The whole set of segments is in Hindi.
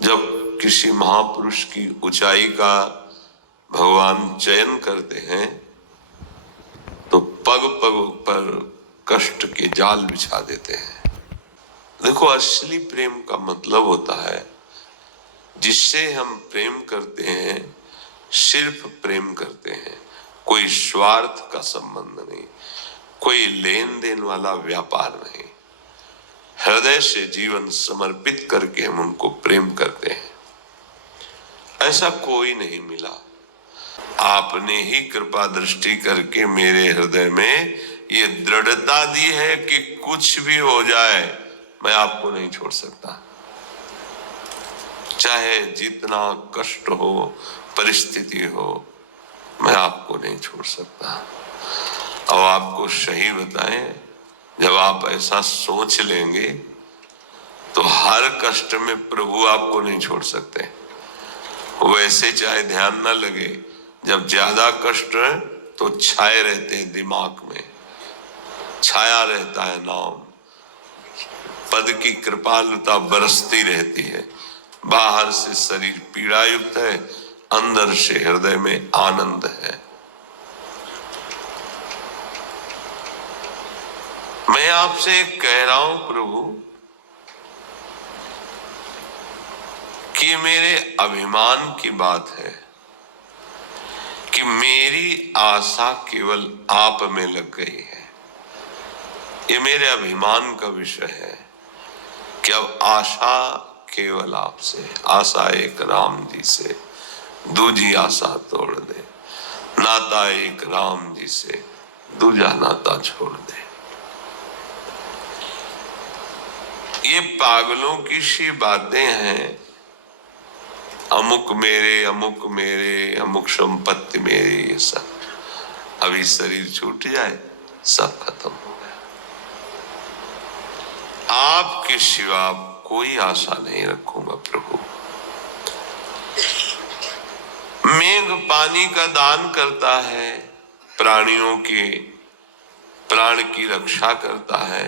जब किसी महापुरुष की ऊंचाई का भगवान चयन करते हैं तो पग पग पर कष्ट के जाल बिछा देते हैं। देखो, असली प्रेम का मतलब होता है जिससे हम प्रेम करते हैं, सिर्फ प्रेम करते हैं, कोई स्वार्थ का संबंध नहीं, कोई लेन देन वाला व्यापार नहीं, हृदय से जीवन समर्पित करके हम उनको प्रेम करते हैं। ऐसा कोई नहीं मिला। आपने ही कृपा दृष्टि करके मेरे हृदय में ये दृढ़ता दी है कि कुछ भी हो जाए मैं आपको नहीं छोड़ सकता। चाहे जितना कष्ट हो, परिस्थिति हो, मैं आपको नहीं छोड़ सकता। अब आपको सही बताएं, जब आप ऐसा सोच लेंगे तो हर कष्ट में प्रभु आपको नहीं छोड़ सकते। वैसे चाहे ध्यान ना लगे, जब ज्यादा कष्ट है तो छाए रहते हैं, दिमाग में छाया रहता है नाम, पद की कृपालुता बरसती रहती है। बाहर से शरीर पीड़ा युक्त है, अंदर से हृदय में आनंद है। मैं आपसे कह रहा हूं प्रभु कि मेरे अभिमान की बात है कि मेरी आशा केवल आप में लग गई है। ये मेरे अभिमान का विषय है कि अब आशा केवल आपसे, आशा एक राम जी से, दूजी आशा तोड़ दे, नाता एक राम जी से, दूजा नाता छोड़ दे। ये पागलों की सी बातें हैं, अमुक मेरे, अमुक मेरे, अमुक संपत्ति मेरी, ये सब अभी शरीर छूट जाए सब खत्म हो गया। आपके सिवा कोई आशा नहीं रखूंगा प्रभु। मेघ पानी का दान करता है, प्राणियों के प्राण की रक्षा करता है,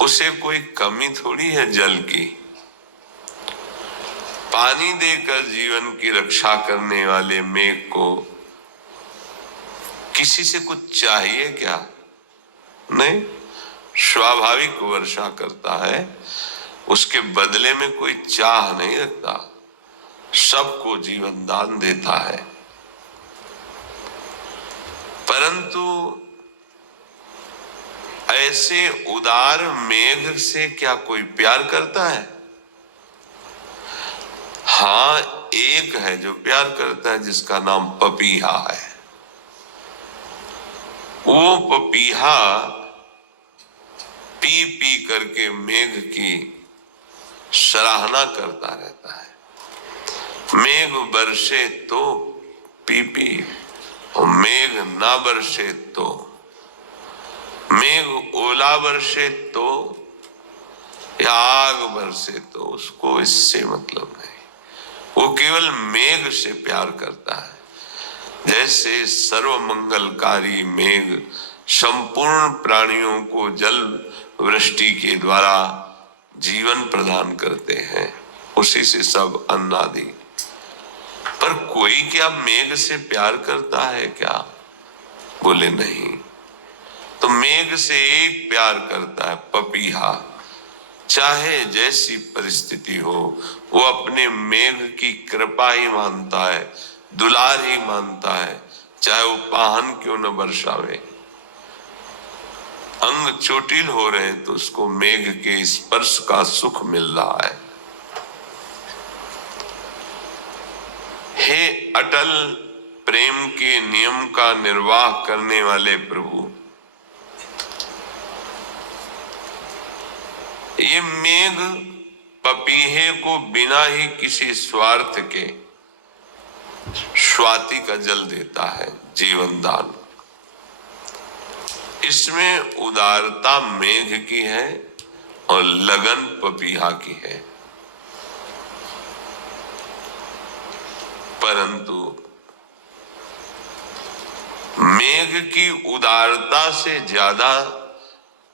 उसे कोई कमी थोड़ी है जल की। पानी देकर जीवन की रक्षा करने वाले मेघ को किसी से कुछ चाहिए क्या? नहीं, स्वाभाविक वर्षा करता है, उसके बदले में कोई चाह नहीं रखता, सबको जीवन दान देता है। परंतु ऐसे उदार मेघ से क्या कोई प्यार करता है? हाँ, एक है जो प्यार करता है, जिसका नाम पपीहा है। वो पपीहा पी पी करके मेघ की सराहना करता रहता है। मेघ बरसे तो पी पी, और मेघ ना बरसे तो, मेघ ओला बरसे तो या आग बरसे तो उसको इससे मतलब नहीं। वो केवल मेघ से प्यार करता है। जैसे सर्वमंगलकारी मेघ संपूर्ण प्राणियों को जल वृष्टि के द्वारा जीवन प्रदान करते हैं, उसी से सब अन्नादि। पर कोई क्या मेघ से प्यार करता है क्या? बोले नहीं। तो मेघ से एक प्यार करता है, पपीहा। चाहे जैसी परिस्थिति हो, वो अपने मेघ की कृपा ही मानता है, दुलार ही मानता है, चाहे वो पाहन क्यों न बरसावे। अंग चोटिल हो रहे हैं तो उसको मेघ के स्पर्श का सुख मिल रहा है। हे अटल प्रेम के नियम का निर्वाह करने वाले प्रभु, ये मेघ पपीहे को बिना ही किसी स्वार्थ के स्वाति का जल देता है, जीवन दान। इसमें उदारता मेघ की है और लगन पपीहा की है। परंतु मेघ की उदारता से ज्यादा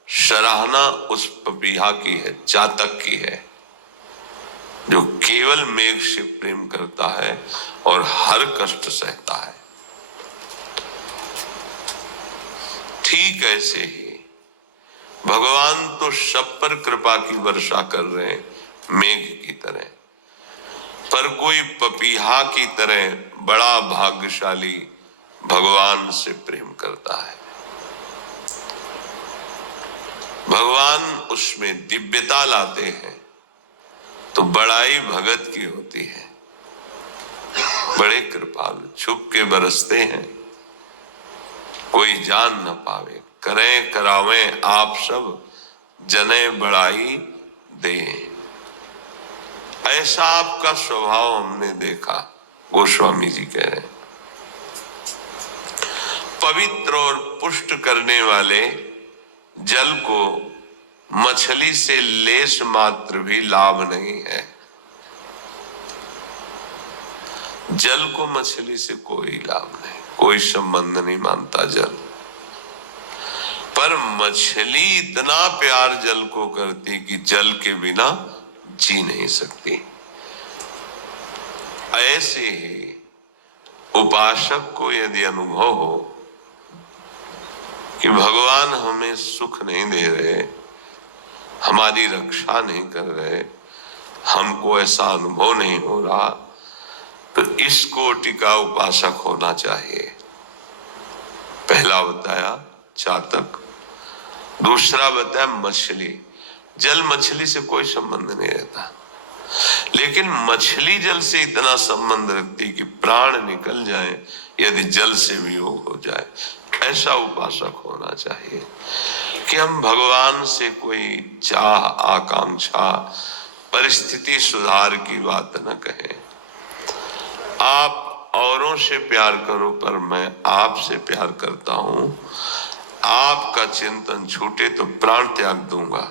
सराहना उस पपीहा की है, चातक की है। जो केवल मेघ से प्रेम करता है और हर कष्ट सहता है। ठीक ऐसे ही भगवान तो सब पर कृपा की वर्षा कर रहे हैं मेघ की तरह, पर कोई पपीहा की तरह बड़ा भाग्यशाली भगवान से प्रेम करता है। भगवान उसमें दिव्यता लाते हैं तो बड़ाई भगत की होती है। बड़े कृपालु छुप के बरसते हैं, कोई जान न पावे, करें करावें आप सब जने बड़ाई दे। ऐसा आपका स्वभाव हमने देखा। गोस्वामी जी कह रहे हैं, पवित्र और पुष्ट करने वाले जल को मछली से लेश मात्र भी लाभ नहीं है। जल को मछली से कोई लाभ नहीं, कोई संबंध नहीं मानता जल, पर मछली इतना प्यार जल को करती कि जल के बिना जी नहीं सकती। ऐसे ही उपासक को यदि अनुभव हो कि भगवान हमें सुख नहीं दे रहे, हमारी रक्षा नहीं कर रहे, हमको ऐसा अनुभव नहीं हो रहा, तो इस कोटि का उपासक होना चाहिए। पहला बताया चातक, दूसरा बताया मछली। जल मछली से कोई संबंध नहीं रहता, लेकिन मछली जल से इतना संबंध रखती कि प्राण निकल जाए यदि जल से वियोग हो जाए। ऐसा उपासक होना चाहिए कि हम भगवान से कोई चाह आकांक्षा परिस्थिति सुधार की बात न कहें। आप औरों से प्यार करो पर मैं आपसे प्यार करता हूं, आपका चिंतन छूटे तो प्राण त्याग दूंगा,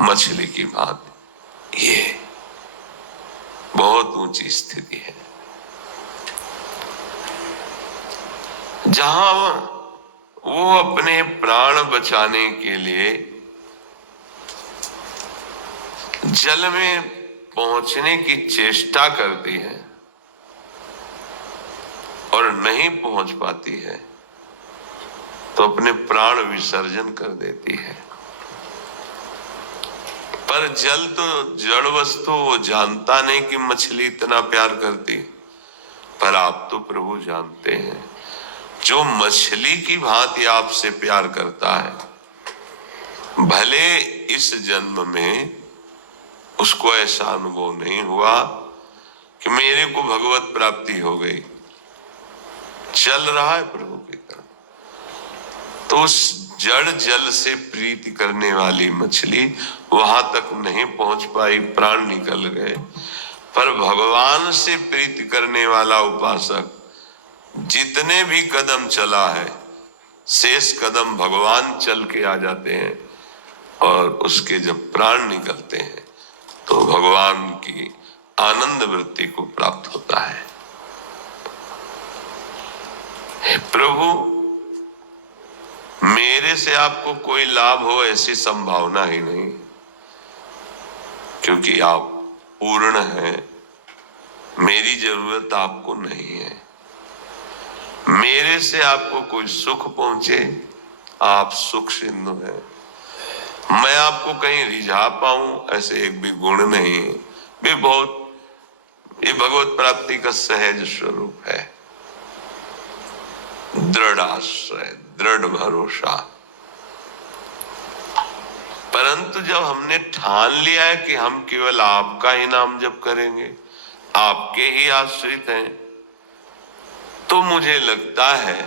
मछली की भांति। ये बहुत ऊंची स्थिति है। जहां वो अपने प्राण बचाने के लिए जल में पहुंचने की चेष्टा करती है और नहीं पहुंच पाती है तो अपने प्राण विसर्जन कर देती है। पर जल तो जड़ वस्तु, वो जानता नहीं कि मछली इतना प्यार करती, पर आप तो प्रभु जानते हैं। जो मछली की भांति आपसे प्यार करता है, भले इस जन्म में उसको ऐसा अनुभव नहीं हुआ कि मेरे को भगवत प्राप्ति हो गई, चल रहा है प्रभु की तरफ, तो उस जड़ जल से प्रीति करने वाली मछली वहां तक नहीं पहुंच पाई, प्राण निकल गए। पर भगवान से प्रीति करने वाला उपासक जितने भी कदम चला है, शेष कदम भगवान चल के आ जाते हैं, और उसके जब प्राण निकलते हैं तो भगवान की आनंद वृत्ति को प्राप्त होता है। हे प्रभु, मेरे से आपको कोई लाभ हो ऐसी संभावना ही नहीं, क्योंकि आप पूर्ण हैं, मेरी जरूरत आपको नहीं है। मेरे से आपको कोई सुख पहुंचे, आप सुख सिंधु हैं। मैं आपको कहीं रिझा पाऊं ऐसे एक भी गुण नहीं है। भी बहुत, ये भगवत प्राप्ति का सहज स्वरूप है। दृढ़ आश्रय, दृढ़ भरोसा। परंतु जब हमने ठान लिया है कि हम केवल आपका ही नाम जप करेंगे, आपके ही आश्रित हैं, तो मुझे लगता है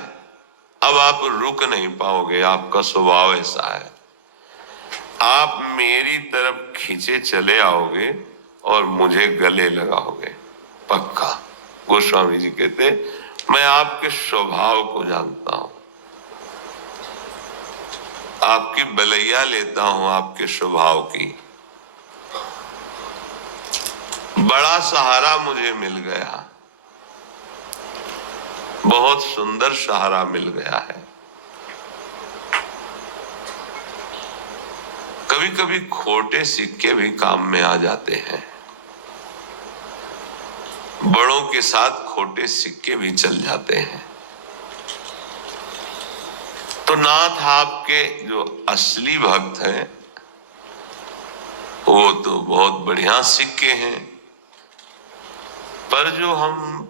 अब आप रुक नहीं पाओगे। आपका स्वभाव ऐसा है, आप मेरी तरफ खींचे चले आओगे और मुझे गले लगाओगे, पक्का। गोस्वामी जी कहते, मैं आपके स्वभाव को जानता हूं, आपकी बलैया लेता हूं, आपके स्वभाव की। बड़ा सहारा मुझे मिल गया, बहुत सुंदर सहारा मिल गया है। कभी कभी खोटे सिक्के भी काम में आ जाते हैं। बड़ों के साथ खोटे सिक्के भी चल जाते हैं। तो नाथ आपके जो असली भक्त हैं वो तो बहुत बढ़िया सिक्के हैं, पर जो हम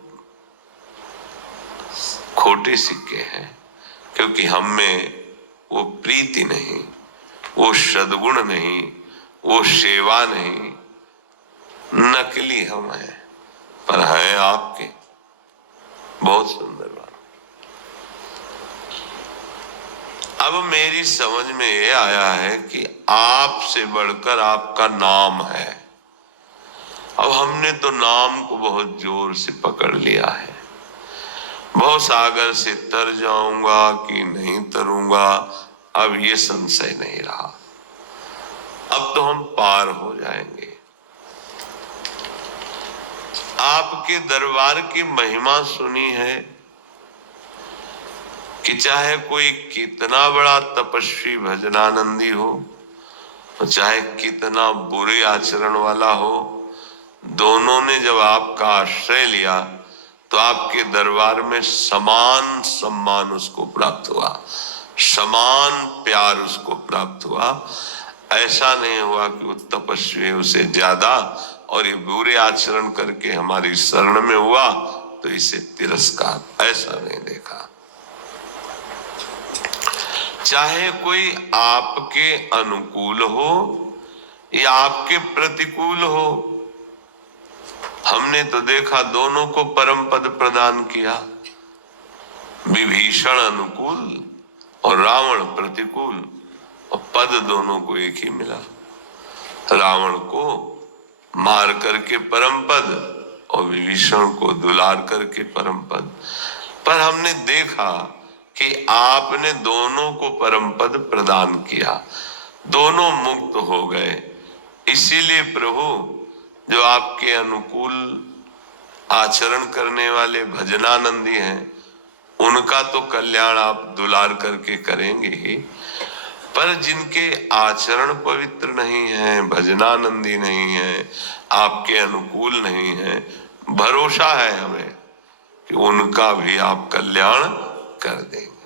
खोटे सिक्के हैं, क्योंकि हम में वो प्रीति नहीं, वो सद्गुण नहीं, वो सेवा नहीं, नकली हम हैं, पर हैं आपके। बहुत सुंदर बात। अब मेरी समझ में ये आया है कि आपसे बढ़कर आपका नाम है। अब हमने तो नाम को बहुत जोर से पकड़ लिया है। भव सागर से तर जाऊंगा कि नहीं तरूंगा, अब ये संशय नहीं रहा। अब तो हम पार हो जाएंगे। आपके दरबार की महिमा सुनी है कि चाहे कोई कितना बड़ा तपस्वी भजनानंदी हो, चाहे कितना बुरे आचरण वाला हो, दोनों ने जब आपका आश्रय लिया तो आपके दरबार में समान सम्मान उसको प्राप्त हुआ, समान प्यार उसको प्राप्त हुआ। ऐसा नहीं हुआ कि वो तपस्वी उसे ज्यादा और ये बुरे आचरण करके हमारी शरण में हुआ तो इसे तिरस्कार, ऐसा नहीं देखा। चाहे कोई आपके अनुकूल हो या आपके प्रतिकूल हो, हमने तो देखा दोनों को परम पद प्रदान किया। विभीषण अनुकूल और रावण प्रतिकूल, और पद दोनों को एक ही मिला। रावण को मार करके परम पद और विभीषण को दुलार करके परम पद। पर हमने देखा कि आपने दोनों को परम पद प्रदान किया, दोनों मुक्त हो गए। इसीलिए प्रभु जो आपके अनुकूल आचरण करने वाले भजनानंदी हैं, उनका तो कल्याण आप दुलार करके करेंगे ही, पर जिनके आचरण पवित्र नहीं है, भजनानंदी नहीं है, आपके अनुकूल नहीं है, भरोसा है हमें कि उनका भी आप कल्याण कर देंगे।